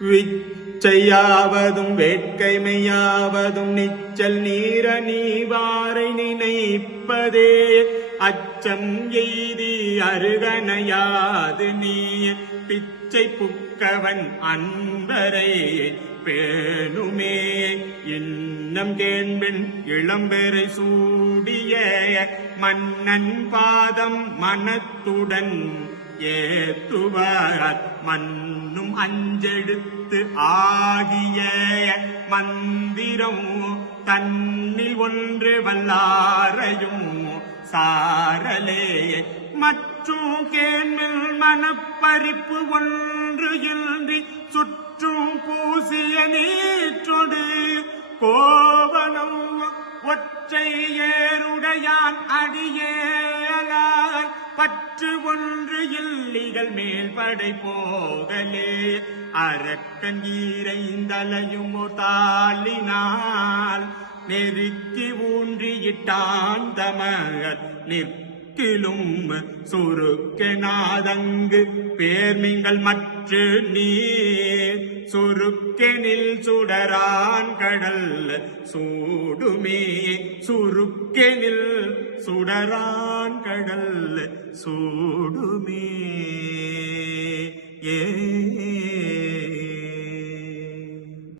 விச்சையாவதும் வேட்கைமையாவதும் நிச்சல் நீர நீவாரை நினைப்பதே அச்சம் எய்தி அருகனையாது நீ பிச்சை புக்கவன் அன்பரை பேணுமே இன்னம் கேண்பின் இளம்பெறை சூடிய மன்னன் பாதம் மனத்துடன் ஏத்துவார் மன்னும் அஞ்செடுத்து ஆகிய மந்திரம் தன்னில் ஒன்று வல்லாரையும் சாரலே மற்றும் கேண்மில் மனப்பறிப்பு ஒன்று இன்றி சுற்றும் பூசிய நீற்றொடு கோவலம் ஒற்றை ஏருடையான் அடியேலால் பற்று ஒன்று இல்லிகள் மேல் படை போகலே அரக்கன் ஈரைந்தலையும் தாளினால் நெருக்கி ஊன்றியிட்டான் தமர் நிற்கிலும் சுருக்கெனாதங்கு பேர்மிங்கள் மற்ற நீர் சுருக்கெனில் சுடரான் கடல் சூடுமே சுருக்கெனில் சுடரான் கடல் சூடுமே ஏ